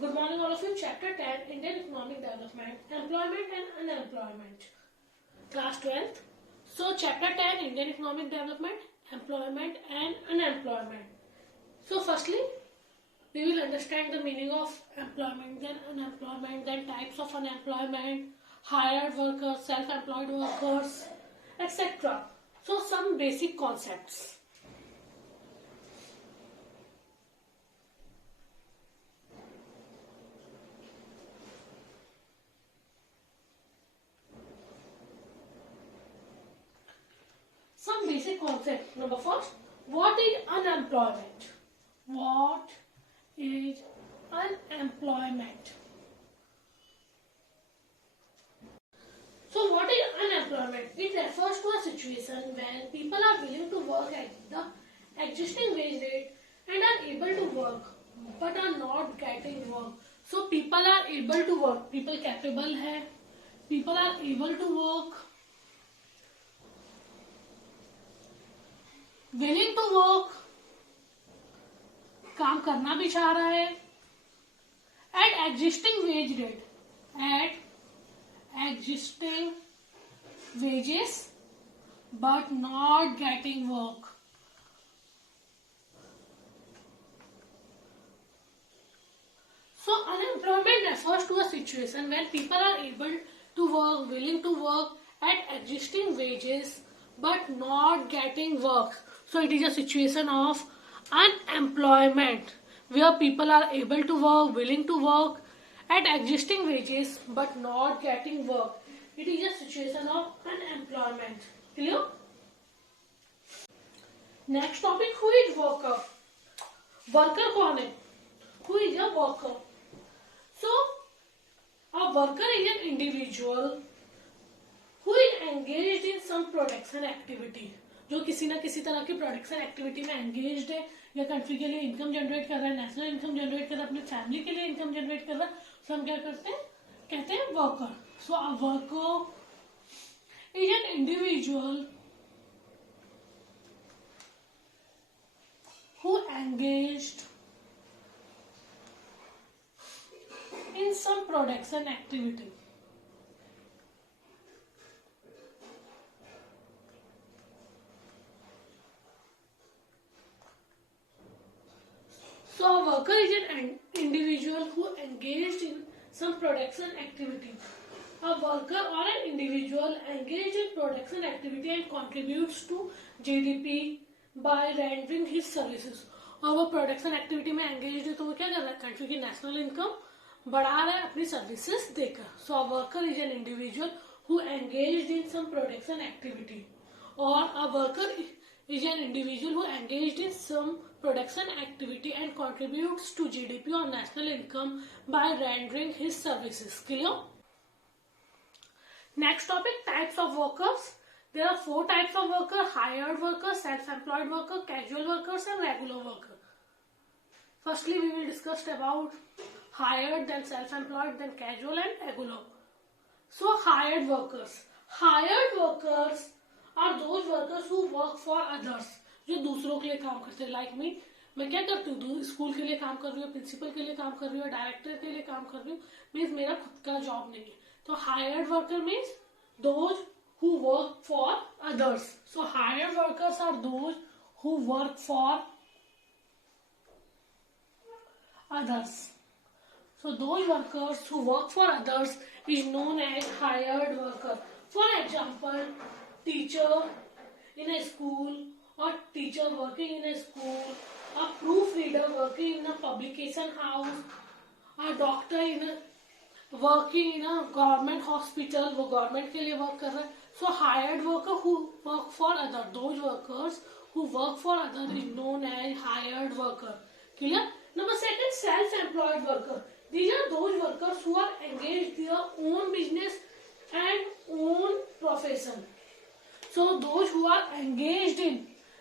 Good morning, all of you. Chapter 10 Indian Economic Development, Employment and Unemployment. Class 12th. So, Chapter 10 Indian Economic Development, Employment and Unemployment. So, firstly, we will understand the meaning of employment, then unemployment, then types of unemployment, hired workers, self employed workers, etc. So, some basic concepts. Some basic concept. Number first, what is unemployment? What is unemployment? So what is unemployment? It refers to a situation when people are willing to work at the existing wage rate and are able to work but are not getting work. So people are able to work. People capable है. People are able to work. Willing to work, काम करना भी चाह रहा है at existing wage rate, at existing wages but not getting work. So unemployment refers to a situation when people are able to work, willing to work at existing wages but not getting work. So it is a situation of unemployment where people are able to work, willing to work at existing wages but not getting work. It is a situation of unemployment. Clear? Next topic, who is worker? Worker कौन है? Who is a worker? So a worker is an individual who is engaged in some production activity. जो किसी ना किसी तरह की production activity में engaged है या कंट्री के लिए इनकम जनरेट कर रहा है, नेशनल इनकम जनरेट कर रहा है, अपनी फैमिली के लिए इनकम जनरेट कर रहा है. सो हम क्या करते हैं? कहते हैं worker. So a worker is an individual who engaged in some production activity. So a worker is an individual who engaged in some production activity. A worker or an individual engaged in production activity and contributes to GDP by rendering his services. और वो production activity में engage है तो वो क्या कर रहा है? कंट्री की नेशनल इनकम बढ़ा रहा है अपनी सर्विसेज देकर. So a worker is an individual who engaged in some production activity, और a worker is an individual who engaged in some production activity and contributes to GDP और national income by rendering his services. Clear? Next topic, types of workers. There are 4 types of worker: hired worker, self-employed worker, casual workers and regular worker. Firstly, we will discuss about hired, then self-employed, then casual and regular. So, hired workers. Hired workers are those workers who work for others. जो दूसरों के लिए काम करते हैं. Like me, मैं क्या करती हूँ? स्कूल के लिए काम कर रही हूँ, प्रिंसिपल के लिए काम कर रही हूँ, डायरेक्टर के लिए काम कर रही हूँ. मीन्स मेरा खुद का जॉब नहीं है. तो hired worker means those who work for others. So hired workers are those who work for others. So those workers who work for others is known as hired worker. For example, teacher in a school or teacher working in a school, a proofreader working in a publication house, a doctor working in a government hospital, वो government के लिए work कर रहा है. So hired worker who work for other, those workers who work for other is known as hired worker. Clear? Number second, self-employed worker. These are those workers who are engaged in their own business and own profession. So those who are engaged in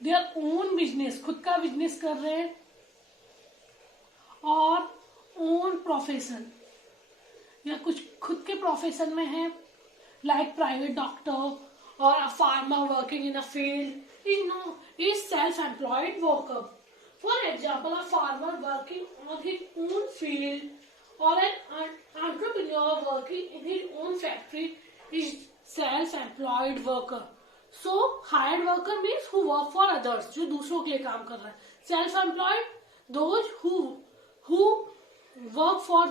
their own business, खुद का business कर रहे हैं, और own profession या कुछ खुद के प्रोफेशन में है, like private doctor or a farmer working in a field, is self-employed worker. For example, a farmer working on his own field or an entrepreneur working in his own factory is self-employed worker. So hired worker means who work for others, जो दूसरों के लिए काम कर रहा है. Self-employed, those who work for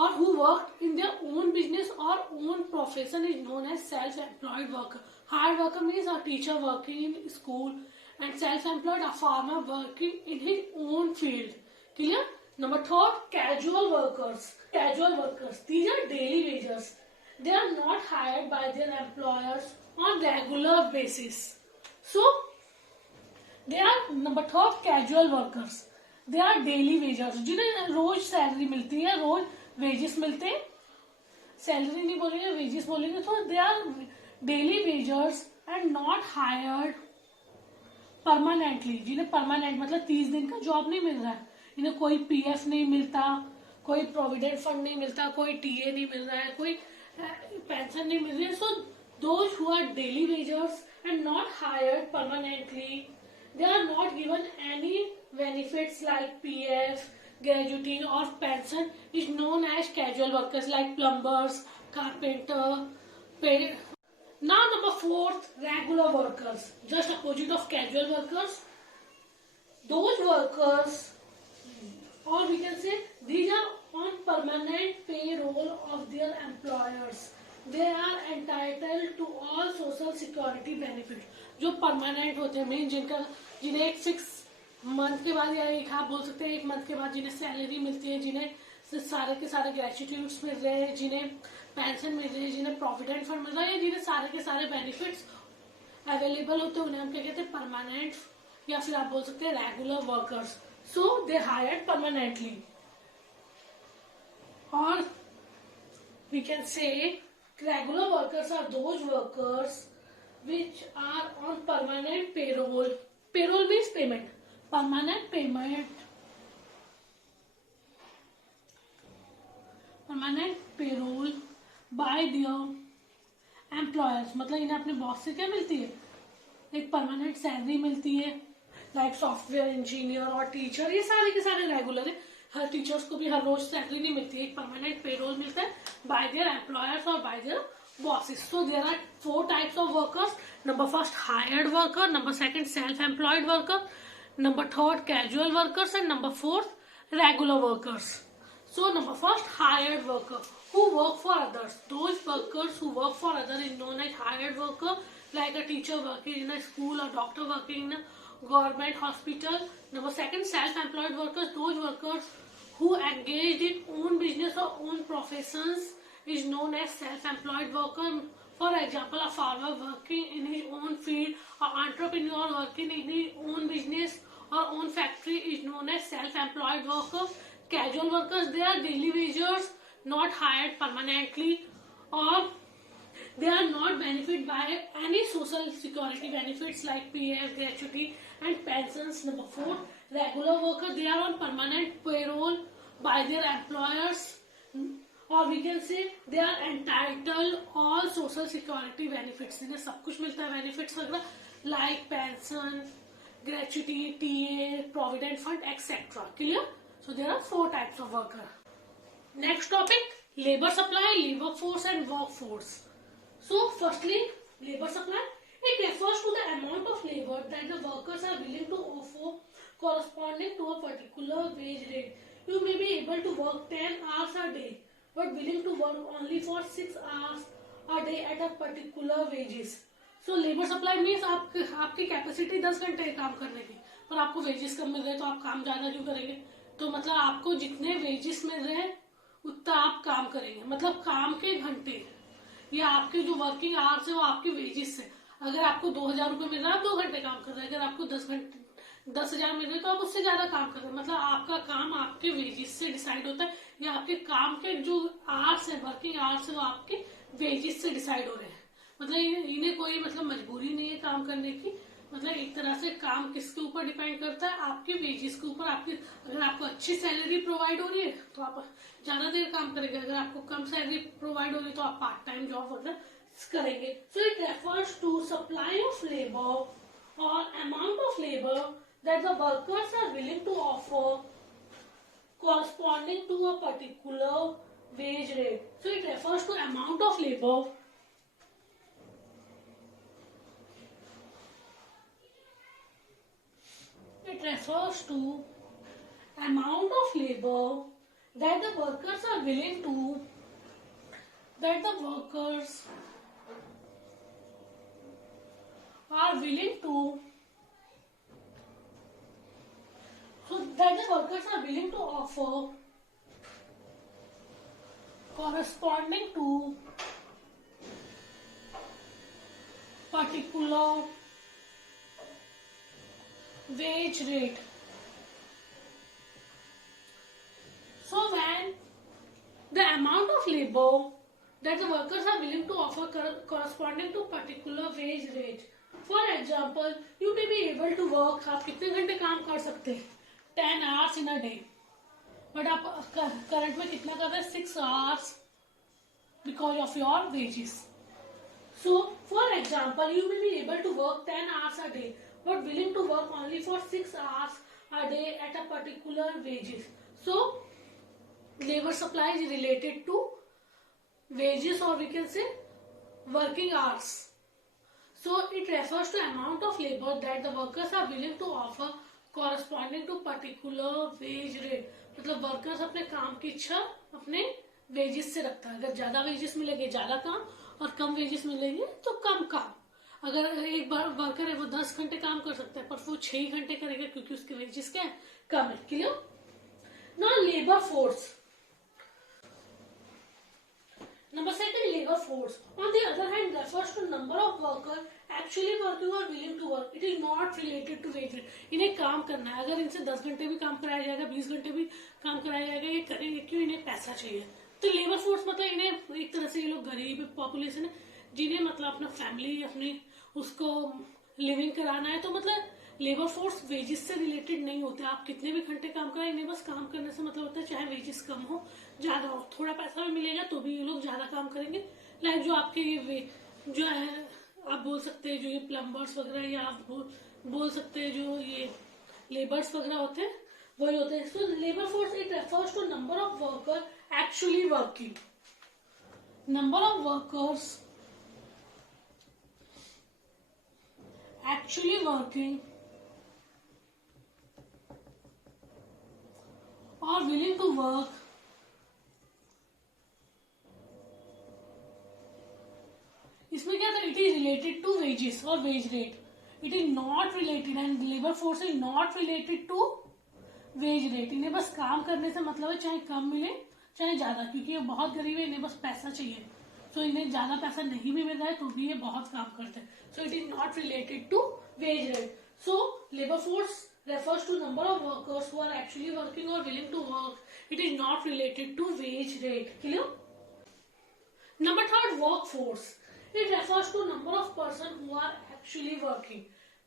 or who work in their own business or own profession is known as self-employed worker. Hired worker means a teacher working in school, and self-employed a farmer working in his own field. Clear? Number third, casual workers. Casual workers, these are daily wagers. They are not hired by their employers on regular basis. So they are number third, casual workers. They are daily wagers, जिन्हें रोज salary मिलती है, रोज wages मिलते हैं. Salary नहीं बोलेंगे, wages बोलेंगे. तो they are daily wagers and not hired permanently, जिन्हें परमानेंट मतलब 30 दिन का जॉब नहीं मिल रहा है. इन्हें कोई पीएफ नहीं मिलता, कोई प्रोविडेंट फंड नहीं मिलता, कोई टीए नहीं मिल रहा है, कोई पेंशन नहीं मिल रही है. So those who are daily wagers and not hired permanently, they are not given any benefits like PF, gratuity or pension is known as casual workers like plumbers, carpenter. Now number fourth, regular workers, just opposite of casual workers. Those workers, or we can say these are on permanent payroll of their employers. They are entitled to all social security benefits. जो permanent होते हैं, mean जिन्हें एक fix month के बाद या एक आप बोल सकते हैं एक मंथ के बाद जिन्हें सैलरी मिलती है, जिन्हें सारे के सारे ग्रेच्युटीज मिल रहे हैं, जिन्हें पेंशन मिल रही है, जिन्हें प्रोविडेंट फंड मिल रहा है, जिन्हें सारे के सारे बेनिफिट्स अवेलेबल होते हैं, उन्हें हम क्या कहते हैं, परमानेंट, या फिर आप बोल सकते हैं regular workers. So they hired permanently. और we can say regular workers are those workers which are on permanent payroll. Payroll means payment, permanent payroll by their employers. मतलब इन्हें अपने बॉस से क्या मिलती है, एक परमानेंट सैलरी मिलती है. लाइक सॉफ्टवेयर इंजीनियर और टीचर, ये सारे के सारे रेगुलर है. हर टीचर्स को भी हर रोज सैलरी नहीं मिलती है, एक परमानेंट पेरोल मिलता है बाय देयर एम्प्लॉयर्स और bye there bosses. So there are 4 types of workers. Number first, hired worker. Number second, self-employed worker. Number third, casual workers, and number fourth, regular workers. So number first, hired worker, who work for others. Those workers who work for others is known as hired worker, like a teacher working in a school or doctor working in a government hospital. Number second, self-employed workers. Those workers who engaged in own business or own professions is known as self-employed worker. For example, a farmer working in his own field, or entrepreneur working in his own business or own factory is known as self-employed worker. Casual workers, they are daily wagers, not hired permanently, or they are not benefited by any social security benefits like PF, gratuity and pensions. Number 4, regular worker, they are on permanent payroll by their employers, और we can say they are entitled all social security benefits. इन्हें सब कुछ मिलता है benefits वगैरह, like pension, gratuity, TA, provident fund etcetera. Clear? So there are 4 types of worker. Next topic, labour supply, labour force and work force. So firstly, labour supply, it refers to the amount of labor that the workers are willing to offer corresponding to a particular wage rate. You may be able to work 10 hours a day but willing to work only for 6 hours a day at a particular wages. So labor supply means आपकी capacity 10 घंटे काम करने की, पर आपको wages कम मिल रहे, तो आप काम ज्यादा क्यों करेंगे? तो मतलब आपको जितने वेजेस मिल रहे हैं उतना आप काम करेंगे. मतलब काम के घंटे या आपके जो वर्किंग आवर्स है वो आपके वेजेस से. अगर आपको 2000 रुपये मिल रहा है, आप 2 घंटे काम कर रहे हैं. अगर आपको 10,000 मिल रहे हैं तो आप उससे ज्यादा काम कर रहे हैं. मतलब आपका काम आपके वेजेस से डिसाइड होता है, या आपके काम के जो आवर्स है, वर्किंग आवर्स है, वो आपके वेजेस से डिसाइड हो रहे हैं. मतलब इन्हें कोई मतलब मजबूरी नहीं है काम करने की. मतलब एक तरह से काम किसके ऊपर डिपेंड करता है, आपके वेजेस के ऊपर. आपकी अगर आपको अच्छी सैलरी प्रोवाइड हो रही है तो आप ज्यादा देर काम करेंगे. अगर आपको कम सैलरी प्रोवाइड हो रही है तो आप पार्ट टाइम जॉब वगैरह करेंगे. So it refers to supply of labour और amount of labour that the workers are willing to offer corresponding to a particular wage rate. So it refers to amount of labor that the workers are willing to that the workers are willing to offer corresponding to particular wage rate. So when the amount of labor that the workers are willing to offer corresponding to particular wage rate. For example, you may be able to work, आप कितने घंटे काम कर सकते हैं 10 hours in a day, but आप current में कितना कर रहे हैं 6 hours because of your wages. So for example, you may be able to work 10 hours a day but willing to work only for 6 hours a day at a particular wages. So labor supply is related to wages, or we can say working hours. So it refers to amount of labor that the workers are willing to offer corresponding to particular wage rate. मतलब workers अपने काम की इच्छा अपने wages से रखता है. अगर ज्यादा wages मिलेंगे ज्यादा काम और कम wages मिलेंगे तो कम काम. अगर एक बार वर्कर है वो 10 घंटे काम कर सकता है पर वो 6 घंटे करेगा क्योंकि उसके wages क्या है कम है. Clear? Now labor force. Number second, labor force. On the other hand, refers to number of workers actually working or willing to work. It is not related to wage rate. इन्हें काम करना है. अगर इनसे 10 घंटे भी काम कराया जाएगा 20 घंटे भी काम कराया जाएगा ये करेंगे क्यों? इन्हें पैसा चाहिए. तो लेबर फोर्स मतलब इन्हें एक तरह से ये लोग गरीब पॉपुलेशन है जिन्हें मतलब अपना फैमिली अपनी उसको लिविंग कराना है. तो मतलब लेबर फोर्स वेजेस से रिलेटेड नहीं होते. आप कितने भी घंटे काम कराए इन्हें बस काम करने से मतलब होता है. चाहे वेजेस कम हो ज्यादा हो थोड़ा पैसा भी मिलेगा तो भी ये लोग ज्यादा काम करेंगे. लाइक जो आपके ये जो है आप बोल सकते हैं जो ये प्लम्बर्स वगैरह या आप बोल सकते हैं जो ये लेबर्स वगैरह होते हैं वही होते हैं. So labour force it refers to number of worker actually working. Number of workers actually working or willing to work इसमें क्या था? It is related to wages और wage rate. It is not related and labour force is not related to wage rate. इन्हें बस काम करने से मतलब है चाहे कम मिले चाहे ज्यादा, क्योंकि ये बहुत गरीब है इन्हें बस पैसा चाहिए. सो इन्हें ज्यादा पैसा नहीं भी मिल रहा है तो भी ये बहुत काम करते हैं. So it is not related to wage rate. So labor force refers to number of workers who are actually working or willing to work. It is not related to wage rate. Clear? Number third, workforce. It refers to number of person who are actually working.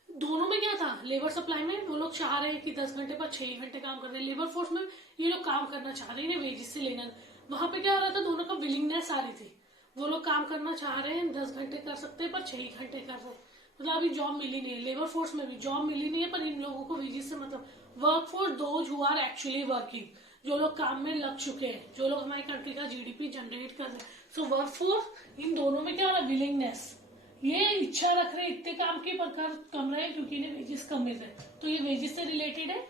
दोनों में क्या था? Labour supply में वो लोग चाह रहे हैं कि 10 घंटे पर 6 घंटे काम कर रहे हैं. लेबर फोर्स में ये लोग काम करना चाह रहे हैं वेजेस से लेना. वहां पे क्या हो रहा था? दोनों का विलिंगनेस आ रही थी. वो लोग काम करना चाह रहे हैं 10 घंटे कर सकते हैं पर 6 घंटे कर रहे हैं. मतलब अभी जॉब मिली नहीं है. लेबर फोर्स में भी जॉब मिली नहीं है पर इन लोगों को वेजेस से मतलब. Work force those who are actually working, जो लोग काम में लग चुके हैं, जो लोग हमारी कंट्री का जीडीपी जनरेट कर रहे हैं. सो वर्क फोर्स इन दोनों में क्या हो रहा है? विलिंगनेस. ये इच्छा रख रहे इतने काम की पर कर कम रहे क्योंकि इन्हें वेजेस कम मिल रहे हैं. तो ये वेजेस से रिलेटेड है.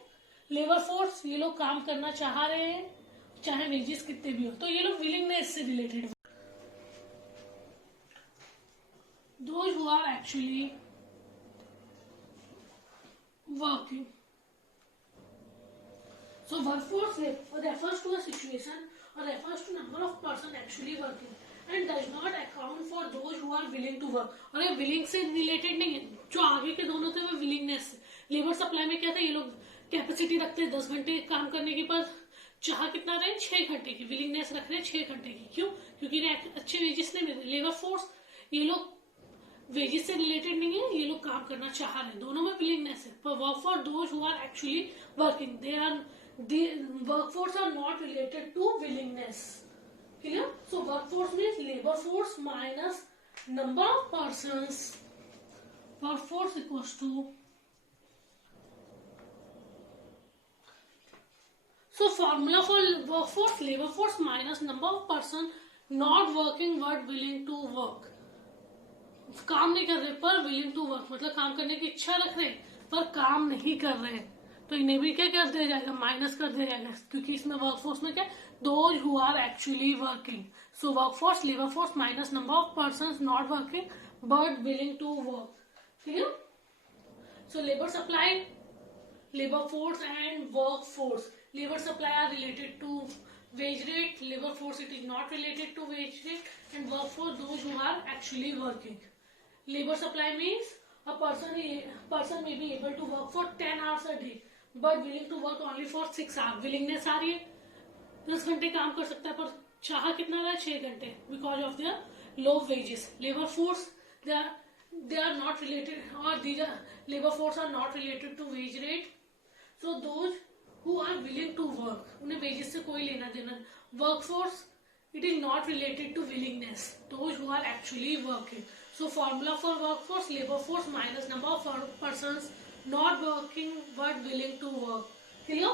लेबर फोर्स ये लोग काम करना चाह रहे हैं चाहे वेजेस कितने भी हो. तो ये लोग विलिंगनेस से related. Those who are actually working. So workforce refers to a situation or refers to number of person actually working and does not account for those who are willing to work. और ये willing से related नहीं है. जो आगे के दोनों थे वो willingness. लेबर सप्लाई में क्या था? ये लोग कैपेसिटी रखते हैं 10 घंटे काम करने के बाद चाह कितना रहे 6 घंटे की. विलिंगनेस रख रहे हैं 6 घंटे की. क्यों? क्योंकि इन्हें अच्छे वेजेस नहीं मिल रहे. लेबर फोर्स ये लोग वेजेस से रिलेटेड नहीं है. ये लोग काम करना चाह रहे हैं. दोनों में विलिंगनेस है. पर work for those who are actually working they are workforce are not related to willingness. Clear? So workforce means labour force minus number of persons. Workforce equals to. So formula for workforce, labor force minus number of person not working but willing to work. काम नहीं कर रहे पर willing to work, मतलब काम करने की इच्छा रख रहे पर काम नहीं कर रहे, तो इन्हें भी क्या कर दिया जाएगा, माइनस कर दिया जाएगा, क्योंकि इसमें वर्कफोर्स में क्या, those who are actually working. So workforce, labor force minus number of persons not working but willing to work. Clear? So labor supply, labor force and workforce. Labor supply are related to wage rate, labor force it is not related to wage rate, and workforce those who are actually working. Labor supply means a person may be able to work for 10 hours a day but willing to work only for 6 hours. Willingness आ रही है, 10 घंटे काम कर सकता है पर चाह कितना रहा है, 6 घंटे, because of their low wages. Labor force they are not related, or these are labor force are not related to wage rate. So those who are willing to work, उन्हें wages से कोई लेना देना. Workforce it is not related to willingness, those who are actually working. So formula for workforce, labor force minus number of persons not working but willing to work. Clear?